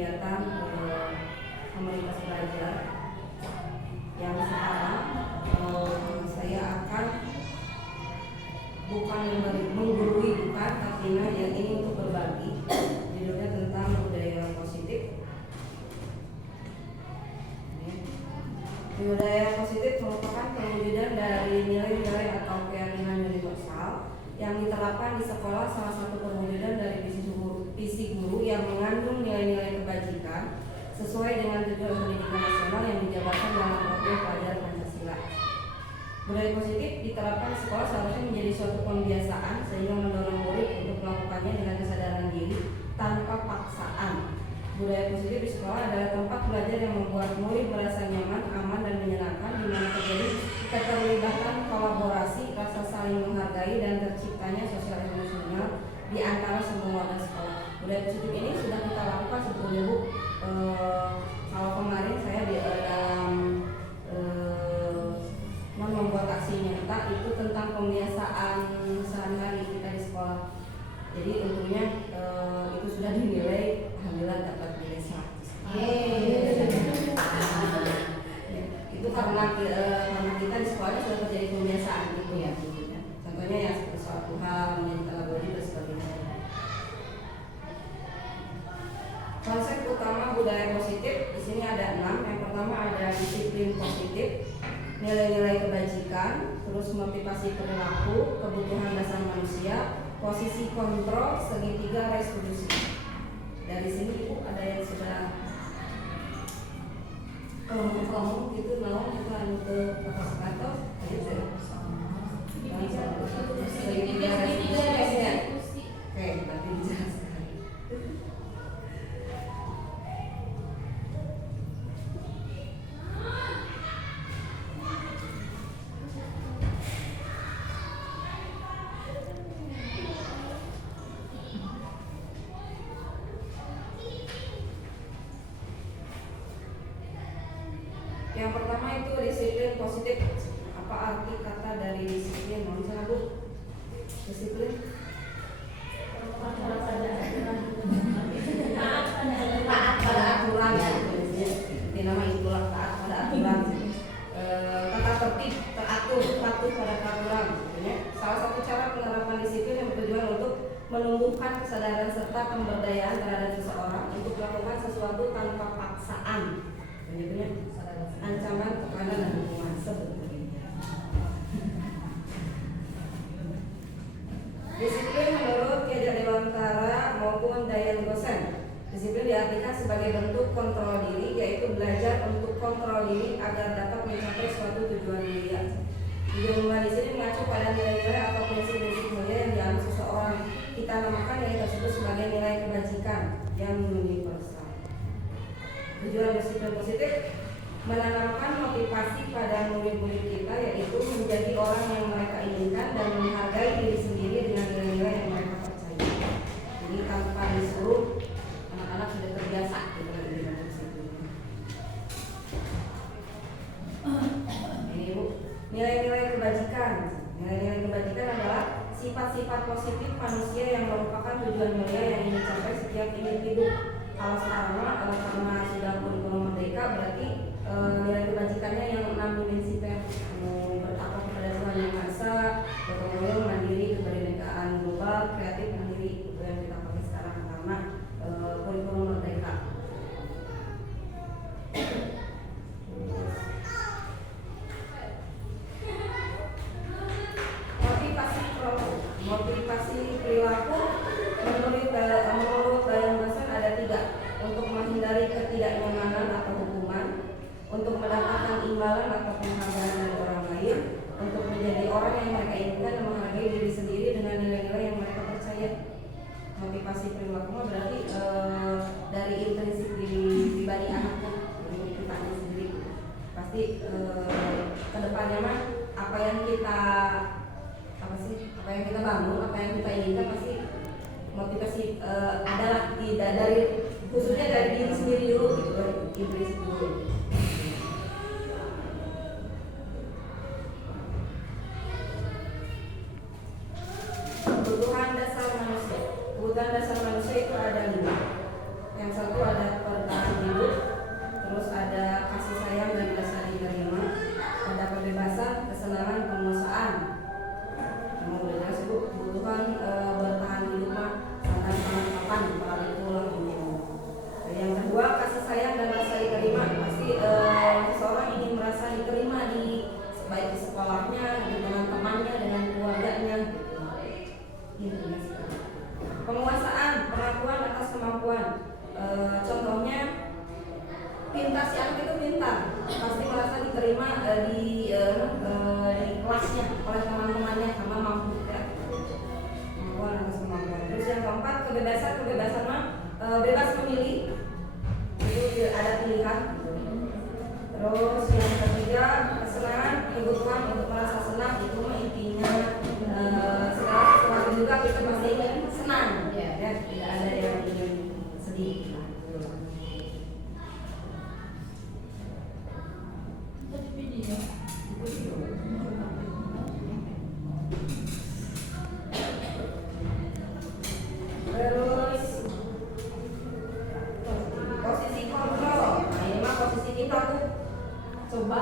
kegiatan komunitas belajar yang sekarang saya akan bukan menggurui, bukan, tapi yang ini untuk berbagi. Judulnya tentang budaya positif. Budaya positif merupakan pewujudan dari nilai-nilai atau keyakinan universal yang diterapkan di sekolah. Salah satu pewujudan dari visi guru yang mengandung nilai-nilai kebajikan sesuai dengan tujuan pendidikan nasional yang dijabarkan dalam program pelajaran Pancasila. Budaya positif diterapkan di sekolah seharusnya menjadi suatu pembiasaan sehingga mendorong murid untuk melakukannya dengan kesadaran diri tanpa paksaan. Budaya positif di sekolah adalah tempat belajar yang membuat murid merasa nyaman, aman, dan menyenangkan, di mana terjadi keterlibatan, kolaborasi, rasa saling menghargai, dan terciptanya sosial emosional di antara semua warga sekolah. Budaya positif ini sudah kita lakukan sebetulnya, Bu. Kalau kemarin saya dalam membuat aksi nyata itu tentang pembiasaan sehari-hari kita di sekolah. Jadi tentunya itu sudah dinilai, alhamdulillah dapat nilai 100. Itu karena kita di sekolahnya sudah terjadi pembiasaan gitu ya. Contohnya ya seperti suatu hal menjadi labori dan sebagainya. Konsep utama budaya positif di sini ada 6. Yang pertama ada disiplin positif, nilai-nilai kebajikan, terus motivasi perilaku, kebutuhan dasar manusia, posisi kontrol, segitiga restitusi. Dari sini Ibu ada yang sudah ngomong gitu, mau kita ke kantor, gitu. Segitiga restitusi. Oke, berarti dijelaskan. Yang pertama itu disiplin positif. Apa arti kata dari disiplin? Mau misalnya Bu? Disiplin taat pada aturan ya. Ini nama itulah taat pada aturan. Tata tertib, teratur, patuh pada peraturan. Salah satu cara penerapan disiplin yang bertujuan untuk menumbuhkan kesadaran serta pemberdayaan terhadap seseorang untuk melakukan sesuatu tanpa paksaan. Menyebutnya ancaman, tekanan, dan hukuman sebetulnya. Disiplin menurut Ki Hajar Dewantara maupun Dayan Gosen, disiplin diartikan sebagai bentuk kontrol diri, yaitu belajar untuk kontrol diri agar dapat mencapai suatu tujuan mulia. Tujuan di sini mengacu pada nilai-nilai atau prinsip-prinsip mulia yang dianut seseorang. Kita namakan nilai tersebut sebagai nilai kebajikan yang universal. Tujuan disiplin positif menanamkan motivasi pada murid-murid kita, yaitu menjadi orang yang mereka inginkan dan menghargai diri sendiri dengan nilai-nilai yang mereka percaya. Jadi tanpa disuruh, anak-anak sudah terbiasa dengan disiplin. Ini Bu, nilai-nilai kebajikan. Nilai-nilai kebajikan adalah sifat-sifat positif manusia yang merupakan tujuan mulia yang ingin dicapai setiap individu. Kalau sekarang karena sudah kurikulum merdeka, berarti nilai kebajikannya yang 6 dimensi bertakwa kepada Tuhan Yang Maha Esa, gotong royong, mandiri, kebinekaan global, kreatif, mandiri, itu yang kita pakai sekarang karena kurikulum merdeka. Motivasi perilaku menurut Dayan Gosen ada 3: untuk menghindari ketidaknyamanan atau hukuman, untuk mendapatkan imbalan atau penghargaan dari orang lain, untuk menjadi orang yang mereka inginkan dan menghargai diri sendiri dengan nilai-nilai yang mereka percaya. Motivasi perilaku berarti dari intrinsik pribadi anaknya, dari kitanya sendiri. Pasti kedepannya mah apa yang kita bangun, apa yang kita inginkan pasti motivasi adalah dari khususnya dari diri sendiri dulu gitu, intrinsik dulu. Kebutuhan dasar manusia itu ada 5. Yang satu ada kebebasan bebas memilih, itu ada pilihan. Terus yang ketiga, kesenangan, kebutuhan untuk merasa senang, itu intinya segala sesuatu juga kita pasti ingin senang, ya, tidak ada yang ingin sedih. Terus posisi kontrol, nah ini mah posisi kita tuh coba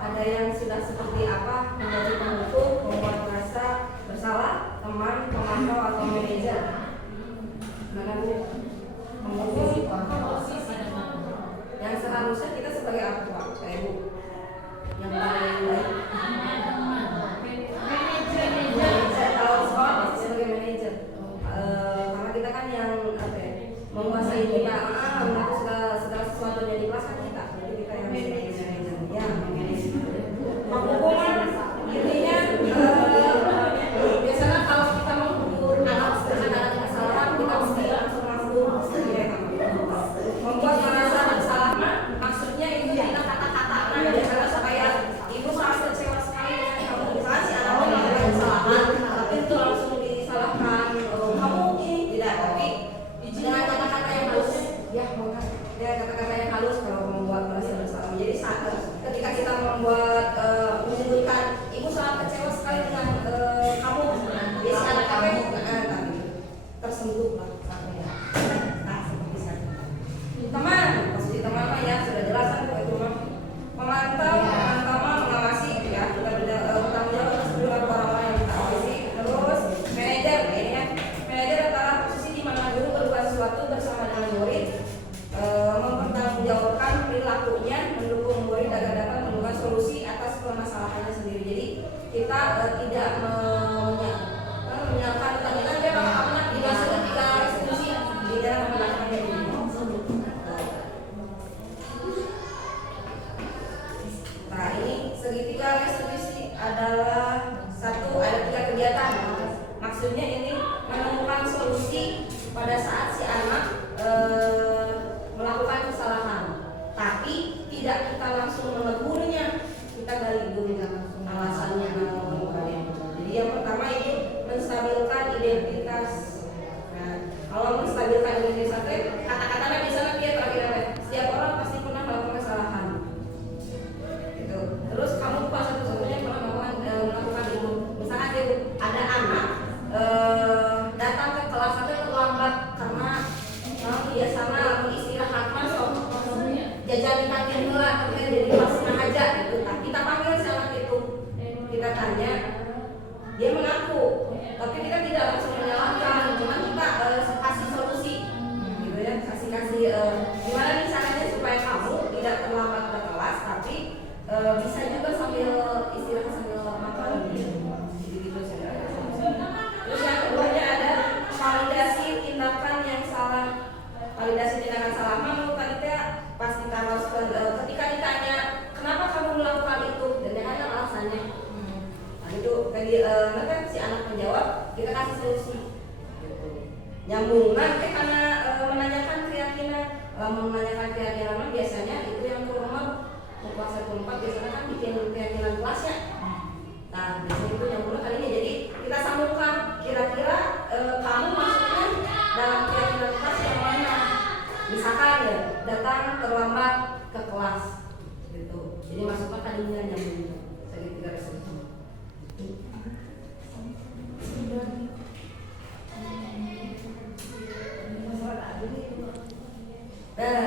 ada yang sudah seperti apa, menjadi penghukum, membuat merasa bersalah, teman, pemantau atau manajer. Mana Bu? Penghukum, yang seharusnya kita sebagai apa, kayak Bu? Yang paling baik. Manajer, kalau sekolah pasti sebagai manajer. Karena kita kan yang apa ya, menguasai dunia, mengatur segala sesuatunya di kelas kan kita. Jadi kita yang sebagai manajer, ya manajer. Penghukuman intinya biasanya kalau kita mengukur anak dengan ada kesalahan kita mesti langsung membuat merasa bersalah. Maksudnya itu tidak kata-kata biasanya supaya ibu sangat kecewa sekali dengan kamu. Misalnya si anak melakukan kesalahan tapi itu langsung disalahkan, kamu ini tidak, tapi dengan kata-kata yang halus, ya kata-kata yang halus kalau membuat merasa bersalah. Jadi ketika kita membuat menyebutkan ibu sangat kecewa sekali dengan kamu, biasanya kamu tapi tersentuh lah, nah seperti saja. Teman, posisi teman mah ya sudah jelas kan itu mah. Pemantau mengawasi, ya kita bertanggung jawab atas perilaku orang lain yang kita awasi. Terus manajer, ini ya manajer adalah posisi di mana guru berbuat sesuatu bersama dengan murid, mempertanggungjawabkan perilakunya, mendukung murid agar dapat menemukan solusi atas permasalahannya sendiri. Jadi kita tidak menyalahkan tanggungan dia kalau anak dimasukkan 3 restitusi di dalam melakukannya ini. Nah ini segitiga restitusi adalah ada 3 kegiatan. Maksudnya ini menemukan solusi pada saat si anak melakukan kesalahan, tapi tidak kita langsung menegurnya, kita gali dulu alasannya. Jadi yang pertama itu menstabilkan identitas. Nah, kalau menstabilkan identitas kata-katanya misalnya dia terakhir setiap orang pasti pernah melakukan kesalahan. Gitu. Terus kamu bukan satu-satunya yang pernah melakukan itu. Misalnya ada anak datang ke kelas atau terlambat karena dia sana istirahat masuk jajan di kantin gula terkait dari kelas setengah aja gitu. Nah, kita panggil si anak itu, kita tanya, dia mengaku, tapi kita tidak langsung menyalahkan, cuma kita kasih solusi, gitu ya, kasih gimana nih caranya supaya kamu tidak terlambat ke kelas, tapi bisa juga sambil istirahat sambil makan, gitu saja. Terus yang keduanya ada validasi tindakan yang salah. Validasi tindakan salah menurut panitia pas kita harus ketika ditanya kenapa kamu melakukan itu dan dia hanya alasannya. Nah itu tadi nanti si anak menjawab, kita kasih solusi. Nyambung nanti karena menanyakan keyakinan, menanyakan keyakinan biasanya itu yang ke rumah kelas 1-4 biasanya kan bikin keyakinan kelasnya. Nah biasanya itu nyambung kalinya, jadi kita sambungkan kira-kira kamu maksudnya dalam keyakinan kelas yang mana. Misalkan ya datang terlambat ke kelas gitu, jadi masukkan kalinya nyambung segitiga restitusi. Nah